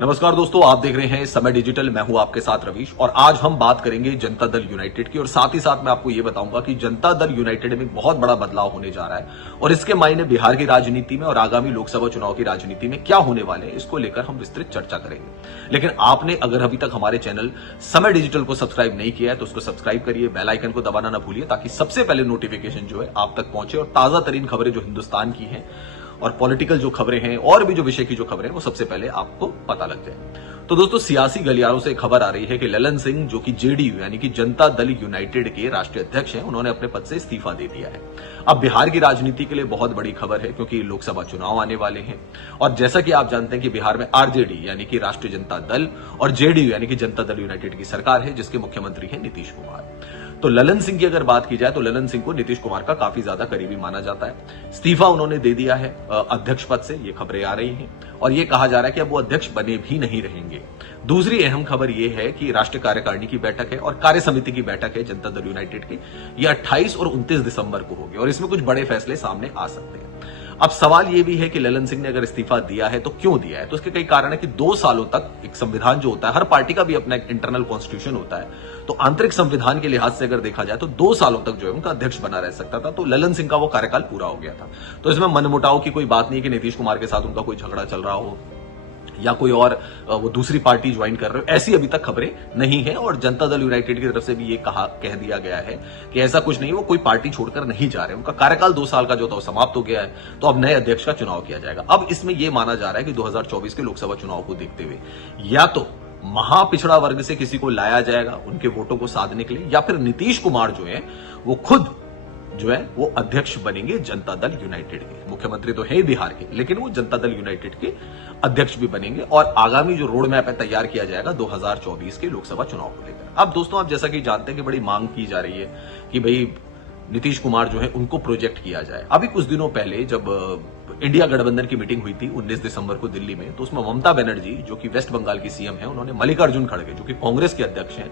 नमस्कार दोस्तों, आप देख रहे हैं समय डिजिटल। मैं हूं आपके साथ रवीश और आज हम बात करेंगे जनता दल यूनाइटेड की और साथ ही साथ मैं आपको यह बताऊंगा कि जनता दल यूनाइटेड में बहुत बड़ा बदलाव होने जा रहा है और इसके मायने बिहार की राजनीति में और आगामी लोकसभा चुनाव की राजनीति में क्या होने वाले हैं, इसको लेकर हम विस्तृत चर्चा करेंगे। लेकिन आपने अगर अभी तक हमारे चैनल समय डिजिटल को सब्सक्राइब नहीं किया है तो उसको सब्सक्राइब करिए, बेल आइकन को दबाना ना भूलिए ताकि सबसे पहले नोटिफिकेशन जो है आप तक पहुंचे और ताजा तरीन खबरें जो हिंदुस्तान की हैं और पॉलिटिकल जो खबरें हैं और भी जो विषय की जो खबरें हैं वो सबसे पहले आपको पता लग जाए। तो दोस्तों, सियासी गलियारों से खबर आ रही है कि ललन सिंह जो कि जेडीयू यानी कि जनता दल यूनाइटेड के राष्ट्रीय अध्यक्ष हैं, उन्होंने अपने पद से इस्तीफा दे दिया है। अब बिहार की राजनीति के लिए बहुत बड़ी खबर है क्योंकि लोकसभा चुनाव आने वाले हैं और जैसा कि आप जानते हैं कि बिहार में आरजेडी यानी कि राष्ट्रीय जनता दल और जेडीयू यानी कि जनता दल यूनाइटेड की सरकार है जिसके मुख्यमंत्री हैं नीतीश कुमार। तो ललन सिंह की अगर बात की जाए तो ललन सिंह को नीतीश कुमार का काफी ज्यादा करीबी माना जाता है। इस्तीफा उन्होंने दे दिया है अध्यक्ष पद से, ये खबरें आ रही हैं और ये कहा जा रहा है कि अब वो अध्यक्ष बने भी नहीं रहेंगे। दूसरी अहम खबर ये है कि राष्ट्रीय कार्यकारिणी की बैठक है और कार्य समिति की बैठक है जनता दल यूनाइटेड की, ये 28 और 29 दिसंबर को होगी और इसमें कुछ बड़े फैसले सामने आ सकते हैं। अब सवाल यह भी है कि ललन सिंह ने अगर इस्तीफा दिया है तो क्यों दिया है, तो इसके कई कारण है कि 2 सालों तक एक संविधान जो होता है, हर पार्टी का भी अपना एक इंटरनल कॉन्स्टिट्यूशन होता है, तो आंतरिक संविधान के लिहाज से अगर देखा जाए तो 2 सालों तक जो है उनका अध्यक्ष बना रह सकता था। तो ललन सिंह का वो कार्यकाल पूरा हो गया था। तो इसमें मनमुटाव की कोई बात नहीं कि नीतीश कुमार के साथ उनका कोई झगड़ा चल रहा हो या कोई और वो दूसरी पार्टी ज्वाइन कर रहे हो, ऐसी अभी तक खबरें नहीं है और जनता दल यूनाइटेड की तरफ से भी ये कह दिया गया है कि ऐसा कुछ नहीं, वो कोई पार्टी छोड़कर नहीं जा रहे। उनका कार्यकाल 2 साल का जो था वो समाप्त हो गया है, तो अब नए अध्यक्ष का चुनाव किया जाएगा। अब इसमें यह माना जा रहा है कि 2024 के लोकसभा चुनाव को देखते हुए या तो महापिछड़ा वर्ग से किसी को लाया जाएगा उनके वोटों को साधने के लिए, या फिर नीतीश कुमार जो है वो खुद जो है वो अध्यक्ष बनेंगे जनता दल यूनाइटेड के। मुख्यमंत्री तो है बिहार के, लेकिन वो जनता दल यूनाइटेड के अध्यक्ष भी बनेंगे और आगामी जो रोड मैप है तैयार किया जाएगा 2024 के लोकसभा चुनाव को लेकर। अब दोस्तों, आप जैसा कि जानते हैं कि बड़ी मांग की जा रही है कि भाई नीतीश कुमार जो है उनको प्रोजेक्ट किया जाए। अभी कुछ दिनों पहले जब इंडिया गठबंधन की मीटिंग हुई थी 19 दिसंबर को दिल्ली में, तो उसमें ममता बनर्जी जो कि वेस्ट बंगाल की सीएम है, उन्होंने मल्लिकार्जुन खड़गे जो कि कांग्रेस के अध्यक्ष हैं,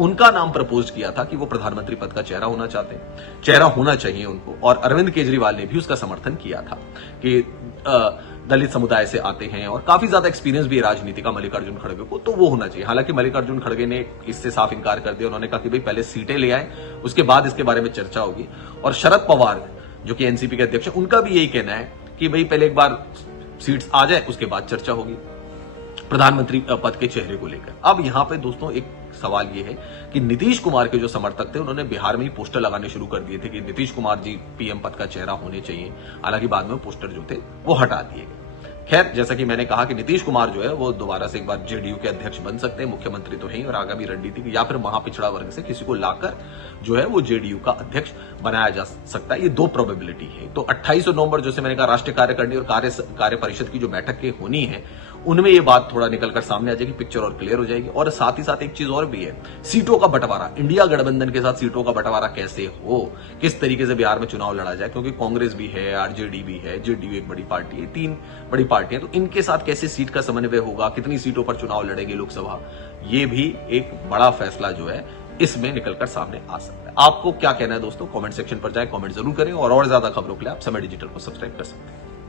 उनका नाम प्रपोज किया था कि वो प्रधानमंत्री पद का चेहरा होना चाहिए उनको। और अरविंद केजरीवाल ने भी उसका समर्थन किया था कि दलित समुदाय से आते हैं और काफी ज्यादा एक्सपीरियंस भी है राजनीति का मल्लिकार्जुन खड़गे को, तो वो होना चाहिए। हालांकि मल्लिकार्जुन खड़गे ने इससे साफ इनकार कर दिया। उन्होंने कहा कि भाई पहले सीटें ले आए, उसके बाद इसके बारे में चर्चा होगी। और शरद पवार जो कि एनसीपी के अध्यक्ष है, उनका भी यही कहना है कि भाई पहले एक बार सीट्स आ जाए उसके बाद चर्चा होगी प्रधानमंत्री पद के चेहरे को लेकर। अब यहां पे दोस्तों एक सवाल यह है कि नीतीश कुमार के जो समर्थक थे उन्होंने बिहार में ही पोस्टर लगाने शुरू कर दिए थे कि नीतीश कुमार जी पीएम पद का चेहरा होने चाहिए। हालांकि बाद में पोस्टर जो थे वो हटा दिए गए। खैर, जैसा कि मैंने कहा कि नीतीश कुमार जो है वो दोबारा से एक बार जेडीयू के अध्यक्ष बन सकते हैं, मुख्यमंत्री तो है और आगामी रणनीति या फिर महापिछड़ा वर्ग से किसी को लाकर जो है वो जेडीयू का अध्यक्ष बनाया जा सकता है। ये 2 प्रोबेबिलिटी है। तो 28 नवंबर जैसे मैंने कहा राष्ट्रीय कार्यकारिणी और कार्य परिषद की जो बैठक के होनी है, उनमें ये बात थोड़ा निकलकर सामने आ जाएगी, पिक्चर और क्लियर हो जाएगी। और साथ ही साथ एक चीज और भी है, सीटों का बंटवारा, इंडिया गठबंधन के साथ सीटों का बंटवारा कैसे हो, किस तरीके से बिहार में चुनाव लड़ा जाए, क्योंकि कांग्रेस भी है, आरजेडी भी है, जेडीयू एक बड़ी पार्टी है, 3 बड़ी पार्टियां, तो इनके साथ कैसे सीट का समन्वय होगा, कितनी सीटों पर चुनाव लड़ेंगे लोकसभा, ये भी एक बड़ा फैसला जो है इसमें निकलकर सामने आ सकता है। आपको क्या कहना है दोस्तों, कमेंट सेक्शन पर जाए, कमेंट जरूर करें और ज्यादा खबरों के लिए आप समय डिजिटल को सब्सक्राइब कर सकते हैं।